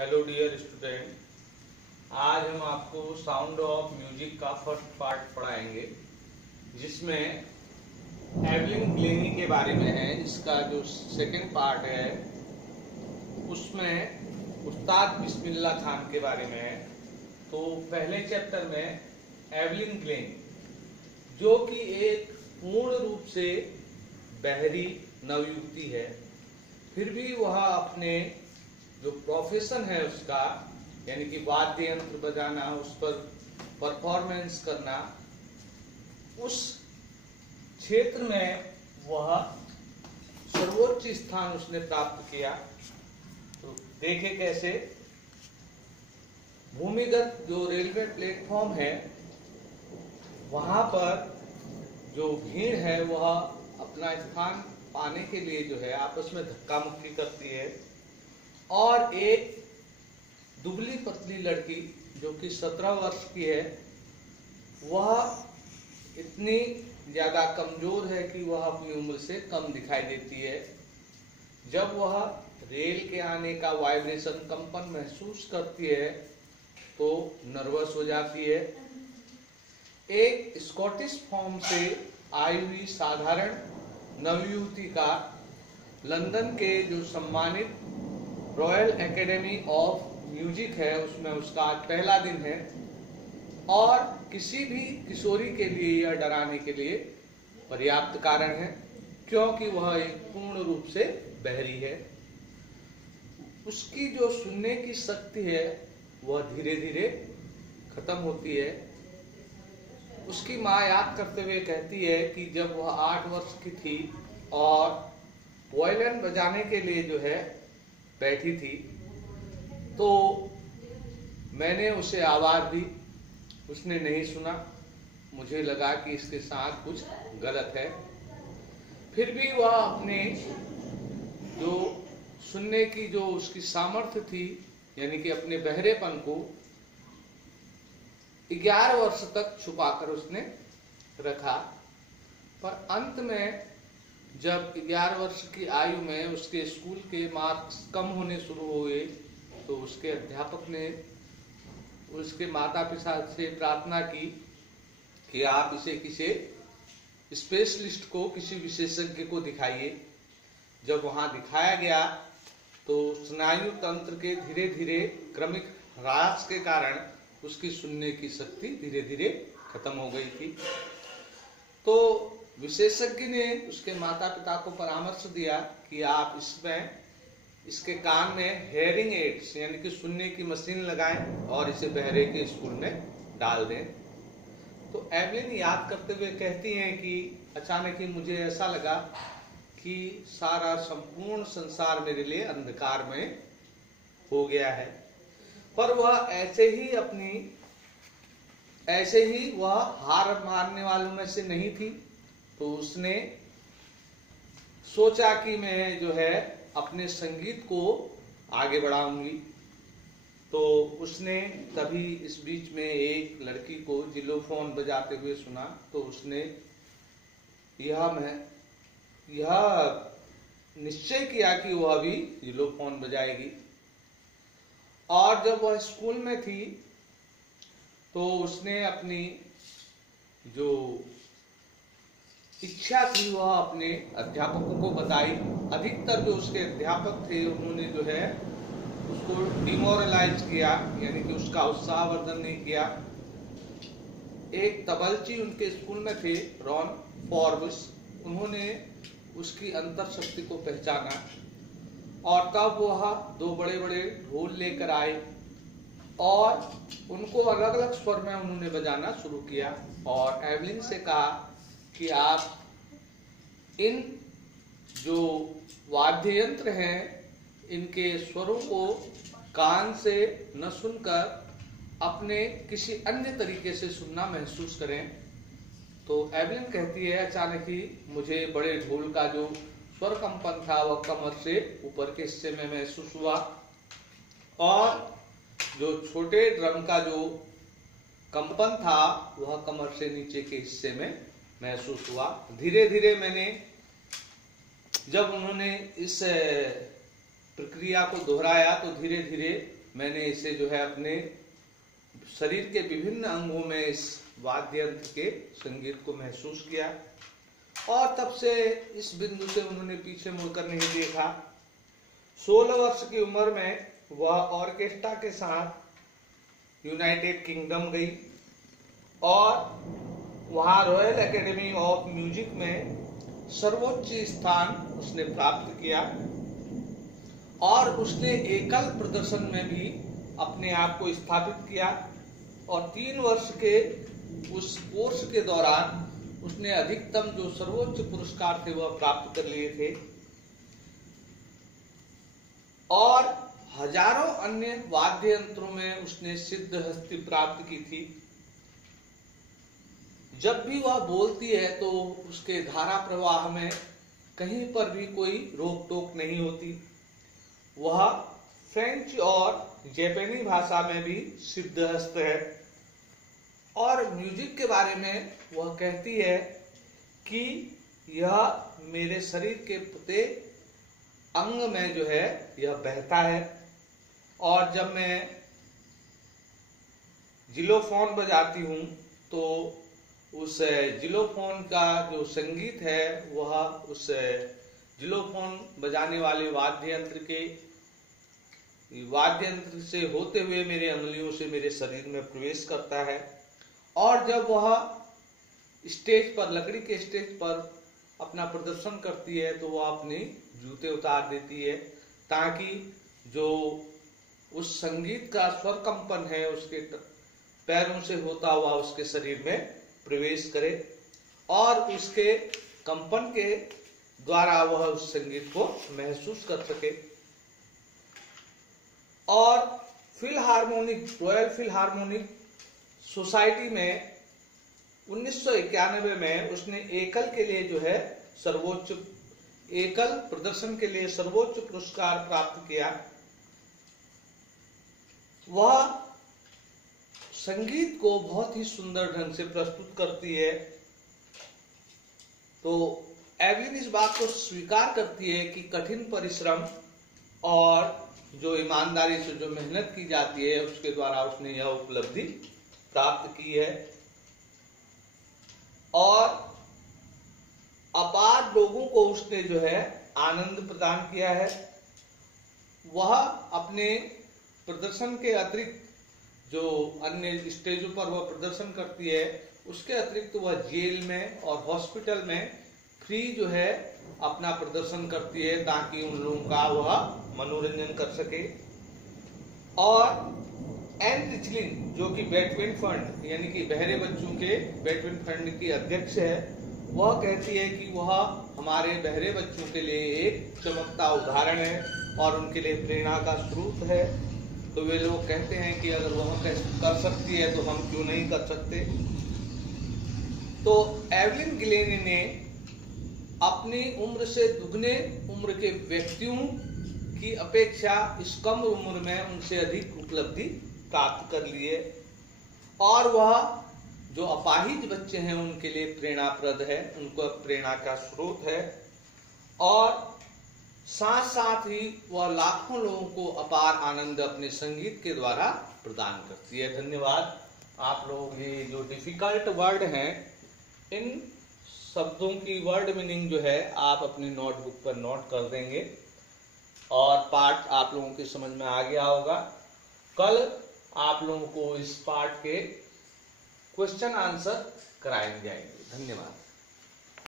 Hello dear student, आज हम आपको साउंड ऑफ म्यूजिक का फर्स्ट पार्ट पढ़ाएंगे, जिसमें एवलिन ग्लेनी के बारे में है। इसका जो सेकंड पार्ट है उसमें उस्ताद बिस्मिल्लाह खान के बारे में है। तो पहले चैप्टर में एवलिन ग्लेन, जो कि एक पूर्ण रूप से बहरी नवयुवती है, फिर भी वह अपने जो प्रोफेशन है उसका, यानी कि वाद्य यंत्र बजाना, उस पर परफॉर्मेंस करना, उस क्षेत्र में वह सर्वोच्च स्थान उसने प्राप्त किया। तो देखे कैसे। भूमिगत जो रेलवे प्लेटफॉर्म है वहां पर जो भीड़ है वह अपना स्थान पाने के लिए जो है आपस में धक्का मुक्की करती है, और एक दुबली पतली लड़की जो कि 17 वर्ष की है, वह इतनी ज्यादा कमजोर है कि वह अपनी उम्र से कम दिखाई देती है। जब वह रेल के आने का वाइब्रेशन, कंपन महसूस करती है तो नर्वस हो जाती है। एक स्कॉटिश फॉर्म से आई हुई साधारण नवयुवती का लंदन के जो सम्मानित रॉयल एकेडमी ऑफ म्यूजिक है उसमें उसका आज पहला दिन है, और किसी भी किशोरी के लिए यह डराने के लिए पर्याप्त कारण है, क्योंकि वह एक पूर्ण रूप से बहरी है। उसकी जो सुनने की शक्ति है वह धीरे धीरे खत्म होती है। उसकी माँ याद करते हुए कहती है कि जब वह 8 वर्ष की थी और वायलिन बजाने के लिए जो है बैठी थी, तो मैंने उसे आवाज दी, उसने नहीं सुना। मुझे लगा कि इसके साथ कुछ गलत है। फिर भी वह अपने जो सुनने की जो उसकी सामर्थ्य थी, यानी कि अपने बहरेपन को 11 वर्ष तक छुपाकर उसने रखा। पर अंत में जब 11 वर्ष की आयु में उसके स्कूल के मार्क्स कम होने शुरू हुए, तो उसके अध्यापक ने उसके माता पिता से प्रार्थना की कि आप इसे किसी स्पेशलिस्ट को, किसी विशेषज्ञ को दिखाइए। जब वहां दिखाया गया तो स्नायु तंत्र के धीरे धीरे क्रमिक ह्रास के कारण उसकी सुनने की शक्ति धीरे धीरे खत्म हो गई थी। तो विशेषज्ञ ने उसके माता पिता को परामर्श दिया कि आप इसके कान में हेयरिंग एड्स, यानी कि सुनने की मशीन लगाएं और इसे बहरे के स्कूल में डाल दें। तो एवलिन याद करते हुए कहती हैं कि अचानक ही मुझे ऐसा लगा कि सारा संपूर्ण संसार मेरे लिए अंधकार में हो गया है। पर वह ऐसे ही वह हार मारने वालों में से नहीं थी। तो उसने सोचा कि मैं जो है अपने संगीत को आगे बढ़ाऊंगी। तो उसने तभी इस बीच में एक लड़की को जिलोफोन बजाते हुए सुना, तो उसने यह निश्चय किया कि वह भी जिलोफोन बजाएगी। और जब वह स्कूल में थी तो उसने अपनी जो इच्छा थी वह अपने अध्यापकों को बताई। अधिकतर जो उसके अध्यापक थे उन्होंने जो है उसको डिमोरलाइज किया, यानी कि उसका उत्साहवर्धन नहीं किया। एक तबलची उनके स्कूल में थे, रॉन फॉर्ब्स, उन्होंने उसकी अंतर शक्ति को पहचाना, और तब वह 2 बड़े बड़े ढोल लेकर आए और उनको अलग अलग स्वर में उन्होंने बजाना शुरू किया। और एवलिन से कहा कि आप इन जो वाद्य यंत्र हैं इनके स्वरों को कान से न सुनकर अपने किसी अन्य तरीके से सुनना महसूस करें। तो एवलिन कहती है, अचानक ही मुझे बड़े ढोल का जो स्वर कंपन था वह कमर से ऊपर के हिस्से में महसूस हुआ, और जो छोटे ड्रम का जो कंपन था वह कमर से नीचे के हिस्से में महसूस हुआ। धीरे धीरे मैंने, जब उन्होंने इस प्रक्रिया को दोहराया तो धीरे धीरे मैंने इसे जो है अपने शरीर के विभिन्न अंगों में इस वाद्य यंत्र के संगीत को महसूस किया और तब से इस बिंदु से उन्होंने पीछे मुड़कर नहीं देखा। 16 वर्ष की उम्र में वह ऑर्केस्ट्रा के साथ यूनाइटेड किंगडम गई और वहां रॉयल एकेडमी ऑफ म्यूजिक में सर्वोच्च स्थान उसने प्राप्त किया और उसने एकल प्रदर्शन में भी अपने आप को स्थापित किया और 3 वर्ष के उस कोर्स के दौरान उसने अधिकतम जो सर्वोच्च पुरस्कार थे वह प्राप्त कर लिए थे और हजारों अन्य वाद्य यंत्रों में उसने सिद्ध हस्ती प्राप्त की थी। जब भी वह बोलती है तो उसके धारा प्रवाह में कहीं पर भी कोई रोक टोक नहीं होती। वह फ्रेंच और जापानी भाषा में भी सिद्ध हस्त है और म्यूजिक के बारे में वह कहती है कि यह मेरे शरीर के प्रत्येक अंग में जो है यह बहता है और जब मैं जिलोफोन बजाती हूँ तो उस जिलोफोन का जो संगीत है वह उस जिलोफोन बजाने वाले वाद्य यंत्र से होते हुए मेरे अंगुलियों से मेरे शरीर में प्रवेश करता है और जब वह स्टेज पर लकड़ी के स्टेज पर अपना प्रदर्शन करती है तो वह अपने जूते उतार देती है ताकि जो उस संगीत का स्वर कंपन है उसके पैरों से होता हुआ उसके शरीर में प्रवेश करे और उसके कंपन के द्वारा वह उस संगीत को महसूस कर सके। और रॉयल फिलहार्मोनिक सोसाइटी में 1991 में उसने एकल प्रदर्शन के लिए सर्वोच्च पुरस्कार प्राप्त किया। वह संगीत को बहुत ही सुंदर ढंग से प्रस्तुत करती है। तो एवलिन इस बात को स्वीकार करती है कि कठिन परिश्रम और जो ईमानदारी से जो मेहनत की जाती है उसके द्वारा उसने यह उपलब्धि प्राप्त की है और अपार लोगों को उसने जो है आनंद प्रदान किया है। वह अपने प्रदर्शन के अतिरिक्त जो अन्य स्टेजों पर वह प्रदर्शन करती है उसके अतिरिक्त वह जेल में और हॉस्पिटल में फ्री जो है अपना प्रदर्शन करती है ताकि उन लोगों का वह मनोरंजन कर सके। और एन रिचलिन जो कि बेटवीन फंड यानी कि बहरे बच्चों के बेटवीन फंड की अध्यक्ष है, वह कहती है कि वह हमारे बहरे बच्चों के लिए एक चमकता उदाहरण है और उनके लिए प्रेरणा का स्रोत है। तो वे लोग कहते हैं कि अगर वह कर सकती है तो हम क्यों नहीं कर सकते। तो एवलिन गिलेनी ने अपनी उम्र से दुगने उम्र के व्यक्तियों की अपेक्षा इस कम उम्र में उनसे अधिक उपलब्धि प्राप्त कर लिए और वह जो अपाहिज बच्चे हैं उनके लिए प्रेरणाप्रद है, उनको प्रेरणा का स्रोत है और साथ साथ ही वह लाखों लोगों को अपार आनंद अपने संगीत के द्वारा प्रदान करती है। धन्यवाद। आप लोग ये जो डिफिकल्ट वर्ड हैं इन शब्दों की वर्ड मीनिंग जो है आप अपनी नोटबुक पर नोट कर देंगे और पाठ आप लोगों के समझ में आ गया होगा। कल आप लोगों को इस पाठ के क्वेश्चन आंसर कराए जाएंगे। धन्यवाद।